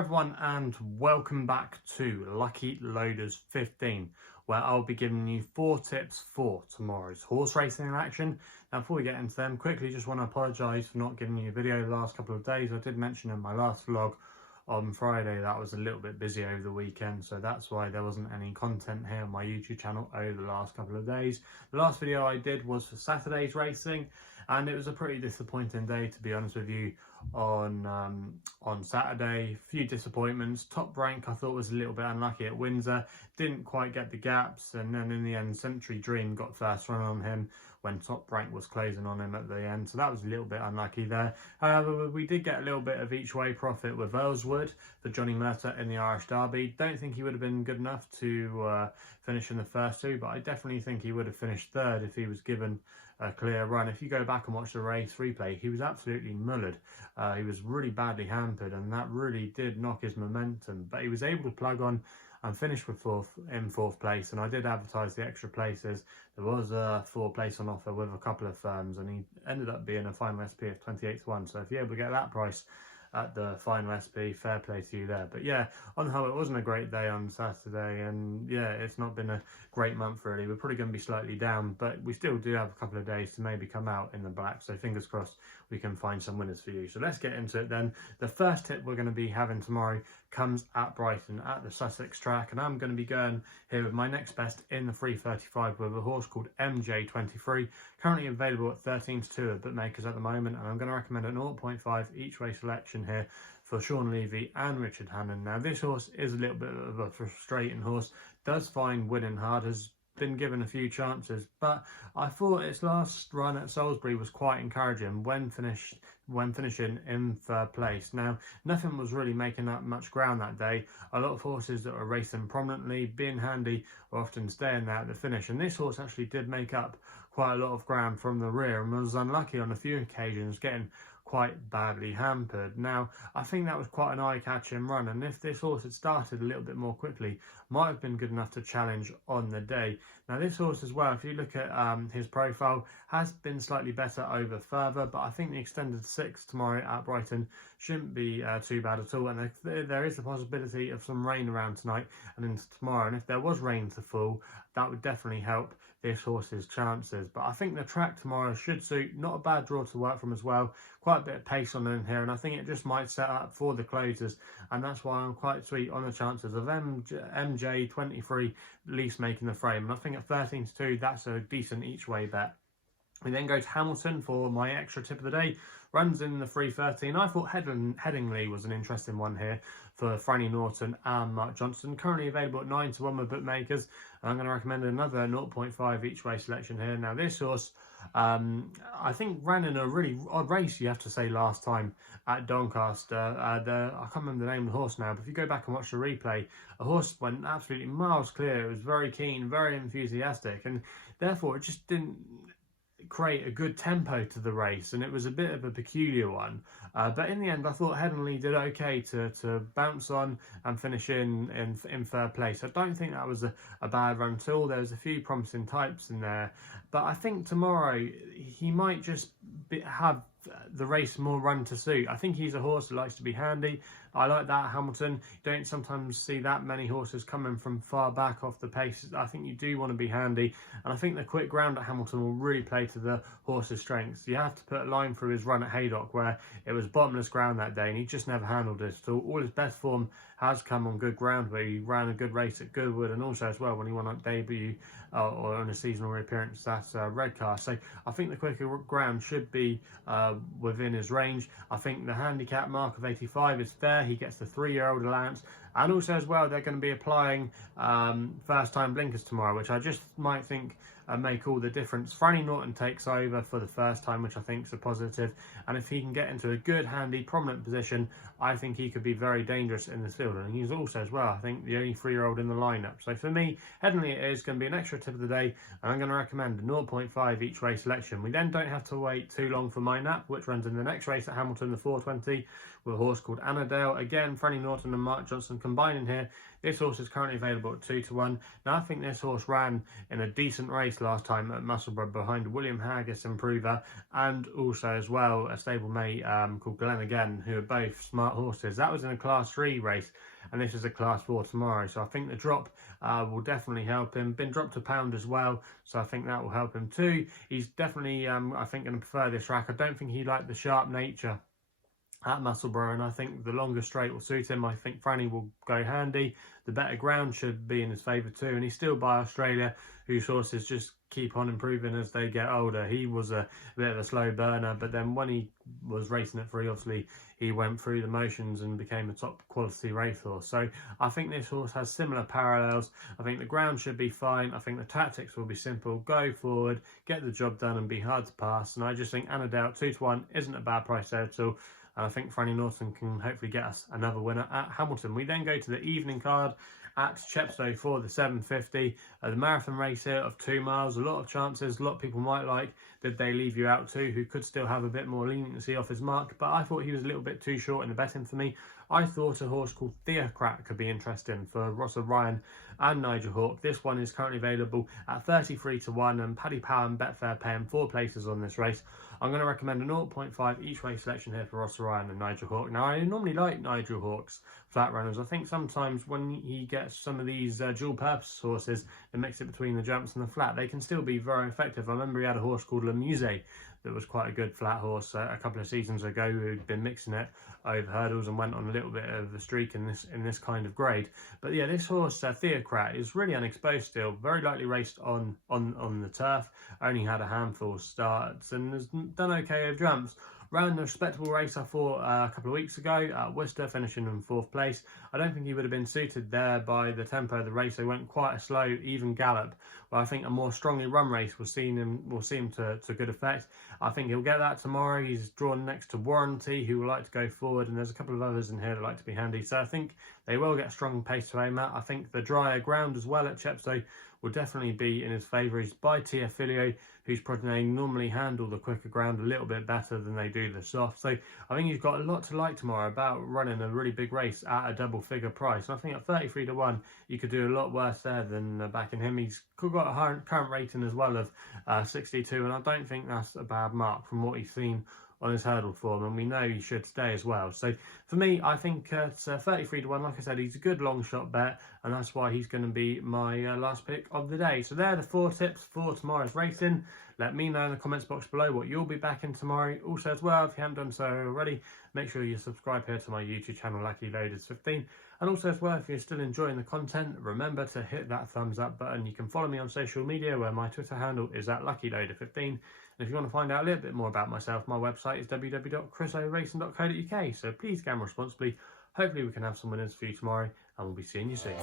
everyone and welcome back to Lucky Loaders 15, where I'll be giving you 4 tips for tomorrow's horse racing in action. Now before we get into them, quickly just want to apologise for not giving you a video the last couple of days. I did mention in my last vlog on Friday that I was a little bit busy over the weekend, so that's why there wasn't any content here on my YouTube channel over the last couple of days. The last video I did was for Saturday's racing, and it was a pretty disappointing day, to be honest with you. On Saturday, a few disappointments. Top Rank I thought was a little bit unlucky at Windsor, didn't quite get the gaps, and then in the end Century Dream got first run on him when Top Rank was closing on him at the end, so that was a little bit unlucky there. However, we did get a little bit of each way profit with Earlswood for Johnny Murtagh in the Irish Derby. Don't think he would have been good enough to finish in the first two, but I definitely think he would have finished third if he was given a clear run. If you go back and watch the race replay, he was absolutely mullered. He was really badly hampered, and that really did knock his momentum, but he was able to plug on and finish with fourth place. And I did advertise the extra places. There was a 4th place on offer with a couple of firms, and he ended up being a final SP of 28-1. So if you're able to get that price at the final SP, fair play to you there. But yeah, on the whole, it wasn't a great day on Saturday, and yeah, it's not been a great month really. We're probably going to be slightly down, but we still do have a couple of days to maybe come out in the black, so fingers crossed we can find some winners for you. So let's get into it then. The first tip we're going to be having tomorrow comes at Brighton at the Sussex track, and I'm going to be going here with my next best in the 3:35 with a horse called Emjaytwentythree, currently available at 13-2 at bookmakers at the moment, and I'm going to recommend a 0.5 each way selection here for Sean Levy and Richard Hannon. Now this horse is a little bit of a frustrating horse, does find winning hard, has been given a few chances, but I thought its last run at Salisbury was quite encouraging when finishing in 3rd place. Now nothing was really making that much ground that day. A lot of horses that were racing prominently, being handy, were often staying there at the finish, and this horse actually did make up quite a lot of ground from the rear and was unlucky on a few occasions, getting quite badly hampered. Now I think that was quite an eye-catching run, and if this horse had started a little bit more quickly, might have been good enough to challenge on the day. Now this horse as well, if you look at his profile, has been slightly better over further, but I think the extended 6 tomorrow at Brighton shouldn't be too bad at all, and there is the possibility of some rain around tonight and into tomorrow, and if there was rain to fall, that would definitely help this horse's chances. But I think the track tomorrow should suit. Not a bad draw to work from as well, quite a bit of pace on in here, and I think it just might set up for the closers, and that's why I'm quite sweet on the chances of Emjaytwentythree at least making the frame, and I think at 13-2 that's a decent each way bet. We then go to Hamilton for my extra tip of the day. Runs in the 3:13. I thought Headingley was an interesting one here for Franny Norton and Mark Johnston. Currently available at 9-1 with bookmakers. I'm going to recommend another 0.5 each way selection here. Now this horse, I think ran in a really odd race, you have to say, last time at Doncaster. I can't remember the name of the horse now, but if you go back and watch the replay, a horse went absolutely miles clear. It was very keen, very enthusiastic, and therefore it just didn't create a good tempo to the race, and it was a bit of a peculiar one, but in the end I thought Headingley did okay to bounce on and finish in 3rd place. I don't think that was a bad run at all. There was a few promising types in there, but I think tomorrow he might just have the race more run to suit. I think he's a horse that likes to be handy. I like that at Hamilton. You don't sometimes see that many horses coming from far back off the pace. I think you do want to be handy, and I think the quick ground at Hamilton will really play to the horse's strengths. You have to put a line through his run at Haydock, where it was bottomless ground that day, and he just never handled it. So all his best form has come on good ground, where he ran a good race at Goodwood, and also as well when he won on debut or on a seasonal reappearance at Redcar. So I think the quicker ground should be within his range. I think the handicap mark of 85 is fair. He gets the 3-year-old allowance, and also as well they're going to be applying first time blinkers tomorrow, which I just might think make all the difference. Franny Norton takes over for the first time, which I think is a positive, and if he can get into a good, handy, prominent position, I think he could be very dangerous in this field. And he's also as well, I think, the only 3-year-old in the lineup. So for me, Headingley it is going to be an extra tip of the day, and I'm going to recommend a 0.5 each way selection. We then don't have to wait too long for my nap, which runs in the next race at Hamilton, the 4:20, with a horse called Anadale. Again, Franny Norton and Mark Johnston combining here. This horse is currently available at 2-1. Now I think this horse ran in a decent race raced last time at Musselburgh behind William Haggis improver, and also as well a stablemate called Glen again, who are both smart horses. That was in a Class 3 race, and this is a Class 4 tomorrow. So I think the drop will definitely help him. Been dropped a pound as well, so I think that will help him too. He's definitely, I think, going to prefer this track. I don't think he liked the sharp nature at Musselburgh, and I think the longer straight will suit him. I think Franny will go handy. The better ground should be in his favour too, and he's still by Australia, whose horses just keep on improving as they get older. He was a bit of a slow burner, but then when he was racing at 3, obviously he went through the motions and became a top quality racehorse. So I think this horse has similar parallels. I think the ground should be fine. I think the tactics will be simple. Go forward, get the job done and be hard to pass. And I just think Anadale 2-1 isn't a bad price there at all. And I think Franny Norton can hopefully get us another winner at Hamilton. We then go to the evening card at Chepstow for the 750. The marathon race here of 2 miles. A lot of chances. A lot of people might like Did They Leave You Out too, who could still have a bit more leniency off his mark. But I thought he was a little bit too short in the betting for me. I thought a horse called Theocrat could be interesting for Ross O'Ryan and Nigel Hawke. This one is currently available at 33-1, and Paddy Power and Betfair paying 4 places on this race. I'm going to recommend a 0.5 each way selection here for Ross O'Ryan and Nigel Hawke. Now, I normally like Nigel Hawke's flat runners. I think sometimes when he gets some of these dual purpose horses and mix it between the jumps and the flat, they can still be very effective. I remember he had a horse called Le Musée that was quite a good flat horse a couple of seasons ago, who'd been mixing it over hurdles and went on a little bit of a streak in this kind of grade. But yeah, this horse Theocrat is really unexposed still, very lightly raced on the turf, only had a handful of starts and has done okay over jumps. Ran a respectable race, I thought, a couple of weeks ago at Worcester, finishing in 4th place. I don't think he would have been suited there by the tempo of the race. They went quite a slow, even gallop. But I think a more strongly run race will see him to good effect. I think he'll get that tomorrow. He's drawn next to Warranty, who will like to go forward, and there's a couple of others in here that like to be handy. So I think they will get strong pace to aim at. I think the drier ground as well at Chepstow will definitely be in his favour. He's by Tia Filio, whose progeny normally handle the quicker ground a little bit better than they do the soft. So I think he's got a lot to like tomorrow about running a really big race at a double figure price. And I think at 33-1, you could do a lot worse there than backing him. He's got a current rating as well of 62, and I don't think that's a bad mark from what he's seen on his hurdle form, and we know he should stay as well. So for me, I think it's 33-1. Like I said, he's a good long shot bet, and that's why he's going to be my last pick of the day. So there are the 4 tips for tomorrow's racing. Let me know in the comments box below what you'll be backing tomorrow. Also as well, if you haven't done so already, make sure you subscribe here to my YouTube channel, Lucky Loaders 15. And also as well, if you're still enjoying the content, remember to hit that thumbs up button. You can follow me on social media, where my Twitter handle is @LuckyLoader15. And if you want to find out a little bit more about myself, my website is www.chrisoracing.co.uk. So please gamble responsibly. Hopefully we can have some winners for you tomorrow, and we'll be seeing you soon.